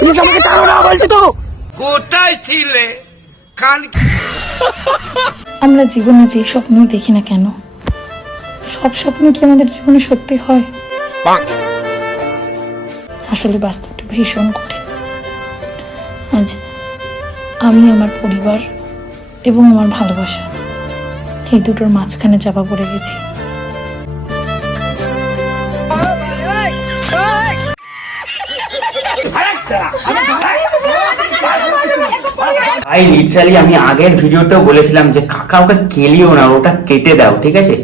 Please আমাকে ছাড়ো না বলছি তো। কোথায় ছিলে? আমরা জীবনে যে স্বপ্নই দেখি না কেন, সব স্বপ্ন কি আমাদের জীবনে সত্যি হয়? আসলে বাস্তবটা ভীষণ কঠিন। আজ আমি আমার পরিবার এবং আমার ভালোবাসা এই দুটোর মাঝখানে চাপা পড়ে গেছি। ভাই লিটারালি আমি আগের ভিডিওতেও বলেছিলাম যে কাকা ওকে কেলিও না, ওটা কেটে দাও, ঠিক আছে?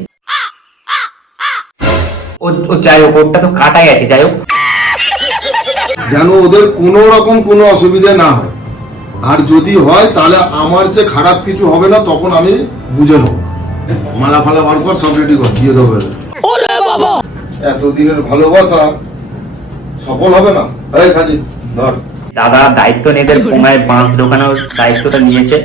ও যাই হোক, ওটা তো কাটাই আছে। যাই হোক, যেন ওদের কোনো রকম কোনো অসুবিধা না হয়, আর যদি হয় তাহলে আমার যে খারাপ কিছু হবে না, তখন আমি বুঝে নেব। মালা ফালা বার কর, সব রেডি কর, দিয়ে দেবো। এতদিনের ভালোবাসা সফল হবে না। এই সাজিদ ধর, দাদা দায়িত্ব নেদের কোনায় বাঁশ ঢোকানোর দায়িত্বটা নিয়েছে।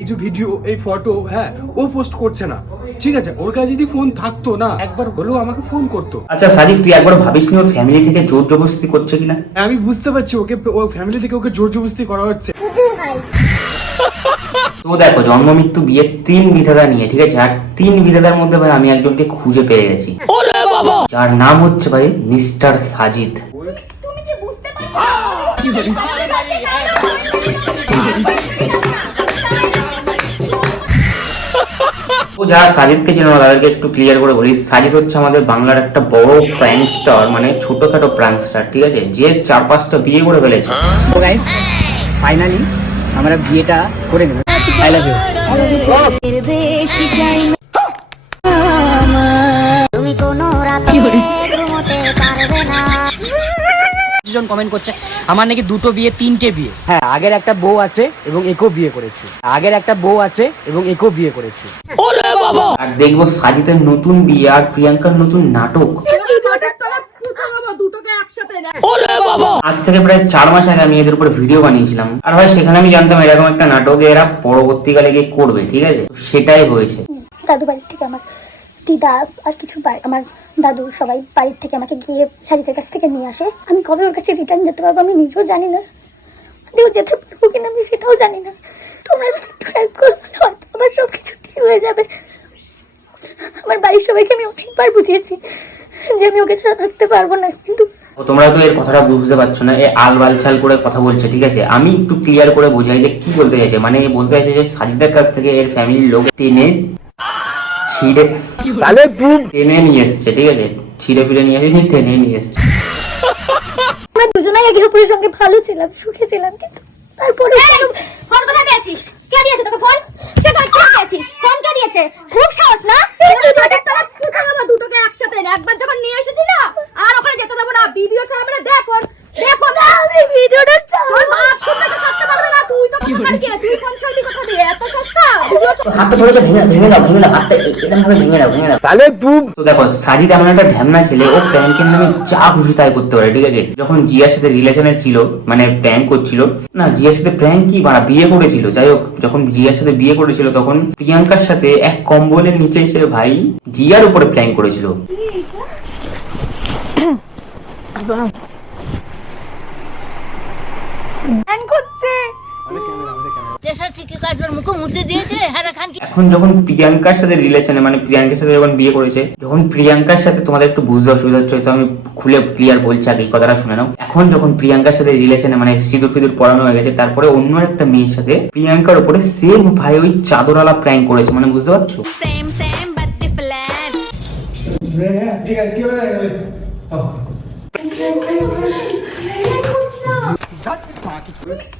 কিছু ভিডিও এই ফটো হ্যাঁ ও পোস্ট করছে না, ঠিক আছে? ওর কাছে যদি ফোন থাকতো না, একবার হলেও আমাকে ফোন করতো। আচ্ছা সাজিদ, তুই একবার ভাবিস নি ওর ফ্যামিলি থেকে জোর জবরদস্তি করছে কিনা? আমি বুঝতে পারছি ওকে, ও ফ্যামিলি থেকে ওকে জোর জবরদস্তি করা হচ্ছে। তো দেখো, জন্ম মৃত্যু বিয়ে 3 বিধাতা নিয়ে, ঠিক আছে? আর 3 বিধাতার মধ্যে ভাই আমি একজনকে খুঁজে পেয়ে গেছি, যার নাম হচ্ছে ভাই মিস্টার সাজিদ। তুমি কি বুঝতে পারছো? ও যারা সাজিদকে চেনো না তাদেরকে একটু ক্লিয়ার করে বলি, সাজিদ হচ্ছে আমাদের বাংলার একটা বড় প্র্যাঙ্ক স্টার, মানে ছোটখাটো প্র্যাঙ্ক স্টার, ঠিক আছে? যে 4-5টা বিয়ে করে ফেলেছে। তো গাইস ফাইনালি আমরা বিয়েটা করে নেব। I love you. তুমি কোনো রাতে ঘুমোতে পারবে না। জন কমেন্ট করছে আমার নাকি 2টো বিয়ে 3টে বিয়ে। হ্যাঁ, আগের একটা বউ আছে এবং একও বিয়ে করেছি। আর দেখবো সাজিদের নতুন বিয়ে আর প্রিয়াঙ্কার নতুন নাটক। আজ থেকে প্রায় 4 মাস আগে আমি এদের উপর ভিডিও বানিয়েছিলাম, আর ভাই সেখানে আমি জানতাম এরকম একটা নাটক এরা পরবর্তীকালে গিয়ে করবে, ঠিক আছে? সেটাই হয়েছে। দাদু বাড়ির থেকে আমার দিদা আর কিছু আমার দাদু সবাই বাড়ির থেকে আমাকে গিয়ে সাজিদের কাছ থেকে নিয়ে আসে। আমি কবে ওর কাছে রিটার্ন যেতে পারবো আমি নিজেও জানি না, দিও যেতে পারবো কিনা আমি সেটাও জানি না। তোমরা একটু হেল্প করো, হয়তো আমার সব কিছু ঠিক হয়ে যাবে। আমার বাড়ির সবাইকে আমি অনেকবার বুঝিয়েছি যে আমি ওকে ছাড়া থাকতে পারবো না, কিন্তু তোমরা তো এর কথাটা বুঝতে পারছো না, এ আলবাল ছাল করে কথা বলছে, ঠিক আছে? আমি একটু ক্লিয়ার করে বোঝাই যে কি বলতে চাইছে। মানে বলতে চাইছে যে সাজিদের কাছ থেকে এর ফ্যামিলির লোক টেনে নিয়ে এসছে, ঠিক আছে? ছিঁড়ে ফিরে নিয়ে এসেছে, টেনে নিয়ে এসছে। আমরা দুজনেই একে অপরের সঙ্গে ভালো ছিলাম, সুখে ছিলাম, কিন্তু তারপরে ফোন কোথায় পেয়েছিস? কে দিয়েছে তোকে ফোন? কে পেয়েছিস? ফোন কে দিয়েছে? খুব সাহস না? দুটোকে একসাথে একবার যখন নিয়ে এসেছি না, আর ওখানে যেতে দেবো না। ভিডিও ছাড়াবে না, দেখ ফোন, আমি ভিডিওটা তোর বাপ শুনতে সারতে পারবে না। তুই তো ফোন কে? তুই ফোন ছাড়বি কোথা দিয়ে? এত সস্তা হাতটা ধরেছে, ভেঙে দাও হাতটা, এরকম ভাবে ভেঙে দাও। তো দেখো, সাজিদ এমন একটা ঢ্যামনা ছেলে, ও প্র্যাঙ্কের নামে যা খুশি তাই করতে পারে, ঠিক আছে? যখন জিয়ার সাথে রিলেশনে ছিল, মানে প্র্যাঙ্ক করছিল না, জিয়ার সাথে প্র্যাঙ্ক কি বা বিয়ে করেছিল, যাই হোক, যখন জিয়ার সাথে বিয়ে করেছিল তখন প্রিয়াঙ্কার সাথে এক কম্বলের নিচে এসে ভাই জিয়ার উপরে প্র্যাঙ্ক করেছিল। এখন যখন প্রিয়াঙ্কার সাথে রিলেশনে, মানে প্রিয়াঙ্কার সাথে যখন বিয়ে করেছে, যখন প্রিয়াঙ্কার সাথে তোমাদের একটু বুঝতে অসুবিধা হচ্ছে, তো আমি খুলে ক্লিয়ার বলছি, আগে এই কথাটা শুনে নাও। এখন যখন প্রিয়াঙ্কার সাথে রিলেশনে, মানে সিঁদুর ফিঁদুর পড়ানো হয়ে গেছে, তারপরে অন্য একটা মেয়ের সাথে প্রিয়াঙ্কার উপরে সেম ভাই ওই চাদরালা প্র্যাঙ্ক করেছে, মানে বুঝতে পারছো?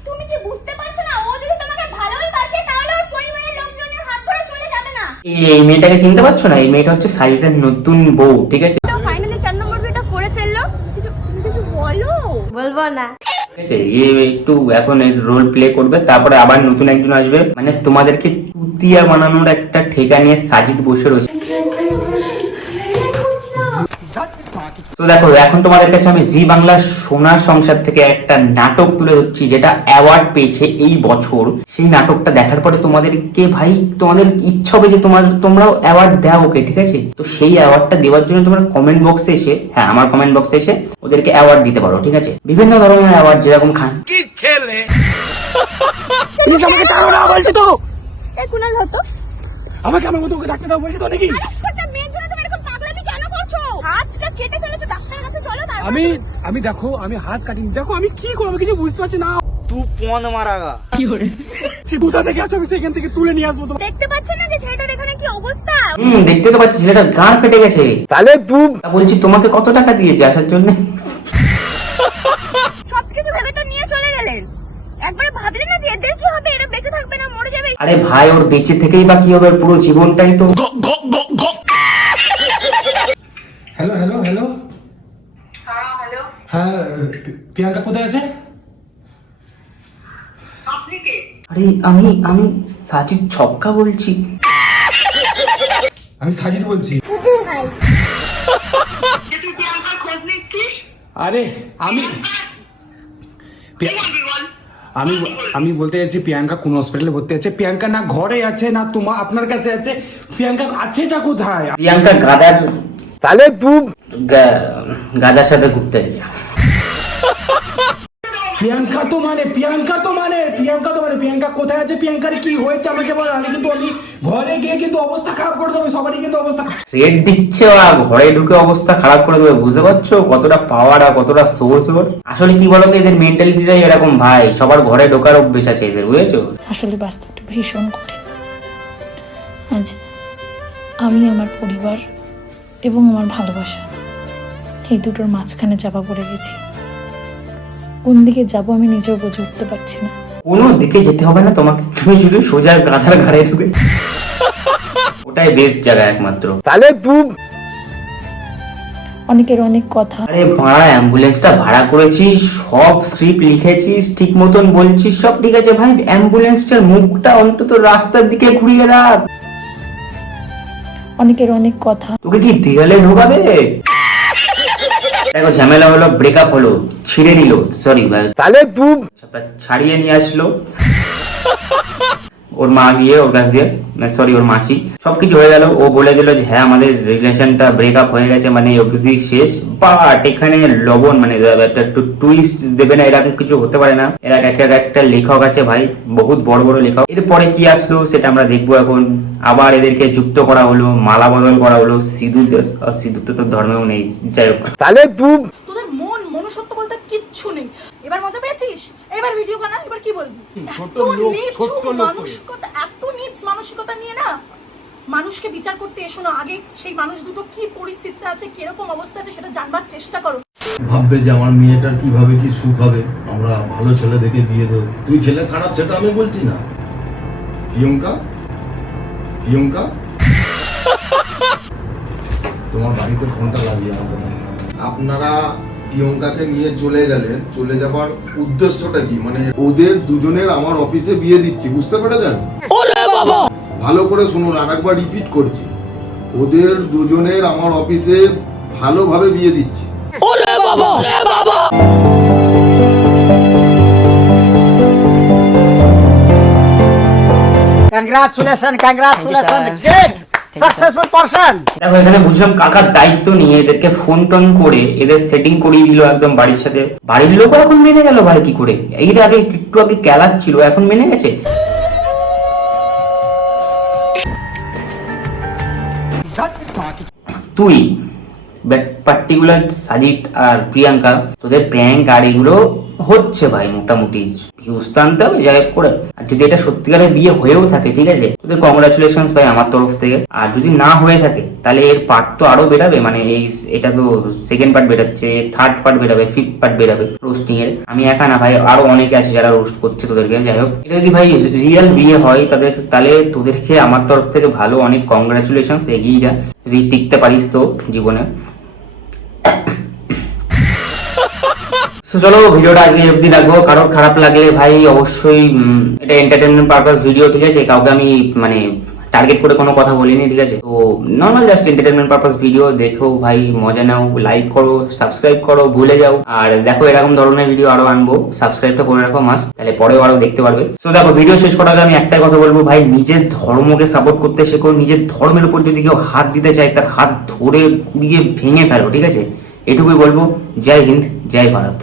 তুমি কি বুঝতে পারছো না? ও যদি তোমাকে ভালোই বাসে তাহলে ওর পরিবারের লোকজনের হাত ধরে চলে যাবে না। এই মেয়েটাকে চিনতে পারছো না? এই মেয়েটা হচ্ছে সাজিদের নতুন বউ, ঠিক আছে? তো ফাইনালি 4 নম্বর বিয়েটা করে ফেললো। কিছু বলো। বলবো না। ঠিক আছে, একটু এখন রোল প্লে করবে, তারপরে আবার নতুন একজন আসবে, মানে তোমাদেরকে তুতিয়া বানানোর একটা ঠেকা নিয়ে সাজিদ বসে রয়েছে। তো দেখো এখন তোমাদের কাছে আমি জি বাংলা সোনার সংসার থেকে একটা নাটক তুলে ধরছি যেটা অ্যাওয়ার্ড পেয়েছে এই বছর। সেই নাটকটা দেখার পরে তোমাদেরকে ভাই তোমাদের ইচ্ছা হবে যে তোমরাও অ্যাওয়ার্ড দাও ওকে, ঠিক আছে? তো সেই অ্যাওয়ার্ডটা দেওয়ার জন্য তোমরা কমেন্ট বক্সে এসে, হ্যাঁ আমার কমেন্ট বক্সে এসে ওদেরকে অ্যাওয়ার্ড দিতে পারো, ঠিক আছে? বিভিন্ন ধরনের অ্যাওয়ার্ড, যেরকম খান কি ছেলে প্লিজ আমাকে ছাড়ো না বলছি তো, এই কুনাল ধর তো। আমাকে আমার মতো ওকে ডাকতে দাও বলছি তো নাকি? আরে ছোট্ট মেয়ের জন্য তুমি এরকম পাগলামি কেন করছো? হাতটা কেটে ফেলেছো, ডাক্তারের কাছে চলো না। আমি দেখো আমি হাত কাটিনি, দেখো আমি কি করবো আমি কিছু বুঝতে পারছি না। তুই পন মারাগা সে কোথা থেকে আছো, আমি সেখান থেকে তুলে নিয়ে আসবো। তোমার দেখতে পাচ্ছ না যে ছেলেটার এখানে কি অবস্থা? দেখতে তো পাচ্ছি ছেলেটার গান ফেটে গেছে। তাহলে বলছি তোমাকে কত টাকা দিয়েছে আসার জন্য? সবকিছু ভেবে তো নিয়ে চলে গেলেন, একবার ভাবলে না যে এদের কি হবে, এরা বেঁচে থাকবে না মরে যাবে? আরে ভাই ওর বেঁচে থেকেই বা কি হবে, পুরো জীবনটাই তো। হ্যালো হ্যালো হ্যালো, হ্যাঁ প্রিয়াঙ্কা কোথায় আছে? আরে আমি সাজিদ ছক্কা বলছি। আমি সাজিদ বলছি। আরে আমি আমি বলতে চাইছি প্রিয়াঙ্কা কোন হসপিটালে ভর্তি আছে? প্রিয়াঙ্কা না ঘরে আছে না তোমার আপনার কাছে আছে, প্রিয়াঙ্কা আছেটা কোথায়? প্রিয়াঙ্কা গাদার, তাহলে গাদার সাথে ঘুরতে আছে। প্রিয়াঙ্কা কোথায় আছে? প্রিয়াঙ্কার কি হয়েছে আমাকে বল, আমি কিন্তু আমি ঘরে গিয়ে কিন্তু অবস্থা খারাপ করে দেবে, সবারই কিন্তু অবস্থা রেড দিচ্ছে ওরা, ঘরে ঢুকে অবস্থা খারাপ করে দেবে। বুঝতে পারছো কতটা পাওয়ার আর কতটা সোর্স ওর? আসলে কি বলতো, এদের মেন্টালিটিটাই এরকম ভাই, সবার ঘরে ঢোকার অভ্যেস আছে এদের, বুঝেছো? আসলে বাস্তবটা ভীষণ কঠিন। আজ আমি আমার পরিবার এবং আমার ভালোবাসা এই দুটোর মাঝখানে চাপা পড়ে গেছি। কোন দিকে যাব আমি নিজেও বুঝে উঠতে পারছি না। কোনো দিকে যেতে হবে না তোমাকে, তুমি শুধু সোজা গাধার ঘাড়ে ঢুকে ওটাই বেস্ট জায়গা একমাত্র। তাহলে অনেকের অনেক কথা, আরে ভাড়া অ্যাম্বুলেন্সটা ভাড়া করেছিস, সব স্ক্রিপ্ট লিখেছিস, ঠিক মতন বলছিস, সব ঠিক আছে ভাই, অ্যাম্বুলেন্সটার মুখটা অন্তত রাস্তার দিকে ঘুরিয়ে রাখ। অনেকের অনেক কথা, তোকে কি দেয়ালে ঢোকাবে? দেখো ঝামেলা হলো, ব্রেকআপ হলো, ছিঁড়ে নিল, সরি ভাই, তাহলে ছাড়িয়ে নিয়ে আসলো ওর মা গিয়ে ওর কাছ দিয়ে, সরি ওর মাসি, সবকিছু হয়ে গেল। ও বলে দিল যে হ্যাঁ আমাদের রিলেশনটা ব্রেকআপ হয়ে গেছে, মানে অবধি শেষ। বাট এখানে লবণ মানে একটু টুইস্ট দেবে না, এরকম কিছু হতে পারে না। এরা একটা লেখক আছে ভাই, বহুত বড় বড় লেখক। এরপরে কি আসলো সেটা আমরা দেখবো এখন। আবার এদেরকে যুক্ত করা হলো, মালা বদল করা হলো, সিঁদুর তো ধর্মেও নেই, যাই হোক। তাহলে তোদের মনুষ্যত্ব বলতে কিচ্ছু নেই। এবার মজা পেয়েছিস? এবার ভিডিও বানা, এবার কি বলবি? এত নীচ মানসিকতা নিয়ে না মানুষকে বিচার করতে এসো না। আগে সেই মানুষ দুটো কি পরিস্থিতিতে আছে, কিরকম অবস্থা আছে সেটা জানবার চেষ্টা করো। ভাববে যে আমার মেয়েটার কিভাবে কি সুখ হবে, আমরা ভালো ছেলে দেখে বিয়ে দেবো। তুই ছেলে খারাপ সেটা আমি বলছি না। প্রিয়ঙ্কা তোমার বাড়িতে ফোনটা লাগিয়ে আমাকে দাও। আপনারা প্রিয়ঙ্কাকে নিয়ে চলে গেলেন, চলে যাবার উদ্দেশ্যটা কি? মানে ওদের দুজনের আমার অফিসে বিয়ে দিচ্ছি, বুঝতে পেরেছেন? ভালো করে শুনুন, আরেকবার রিপিট করছি, ওদের দুজনের আমার অফিসে ভালোভাবে বিয়ে দিচ্ছি। Congratulation great successful person. দেখো এখানে বুঝলাম কাকার দায়িত্ব নিয়ে এদেরকে ফোন টোন করে এদের সেটিং করিয়ে দিল একদম বাড়ির সাথে। বাড়ির লোকও এখন মেনে গেল ভাই, কি করে? এর আগে একটু আগে কেলাচ্ছিল, এখন মেনে গেছে। তুই পার্টিকুলার সাজিদ আর প্রিয়াঙ্কা, তোদের প্র্যাঙ্ক আর এগুলো হচ্ছে ভাই মোটামুটি, ভিউজ তো আনতে হবে যাই হোক করে। আর যদি এটা সত্যিকারের বিয়ে হয়েও থাকে, ঠিক আছে, তোদের কংগ্রাচুলেশন ভাই আমার তরফ থেকে। আর যদি না হয়ে থাকে তাহলে এর পার্ট তো আরো বেরাবে, মানে এটা তো সেকেন্ড পার্ট বেরাচ্ছে, থার্ড পার্ট বেরাবে, ফিফথ পার্ট বেরাবে রোস্টিং এর। আমি একা না ভাই, আরো অনেকে আছে যারা রোস্ট করছে তোদেরকে। যাই হোক, এটা যদি ভাই রিয়েল বিয়ে হয় তাহলে তোদেরকে আমার তরফ থেকে ভালো অনেক কংগ্রাচুলেশন, এগিয়ে যা, যদি টিকতে পারিস তো জীবনে। চলো ভিডিওটা আজকে অবধি রাখবো। কারোর খারাপ লাগলে ভাই অবশ্যই এটা এন্টারটেনমেন্ট পারপাস ভিডিও, ঠিক আছে, কাউকে আমি মানে টার্গেট করে কোনো কথা বলিনি, ঠিক আছে? তো normal just entertainment purpose video দেখো ভাই, মজা নাও, লাইক করো, সাবস্ক্রাইব করো, ভুলে যাও। আর দেখো এরকম ধরনের ভিডিও আরো আনবো, সাবস্ক্রাইবটা করে রাখো মাস্ট, তাহলে পরেও আরো দেখতে পারবে। তো দেখো ভিডিও শেষ করার আগে আমি একটাই কথা বলবো ভাই, নিজের ধর্মকে সাপোর্ট করতে শেখো। নিজের ধর্মের উপর যদি কেউ হাত দিতে চায় তার হাত ধরে কুড়িয়ে ভেঙে ফেলো, ঠিক আছে? এটুকুই বলবো। জয় হিন্দ, জয় ভারত।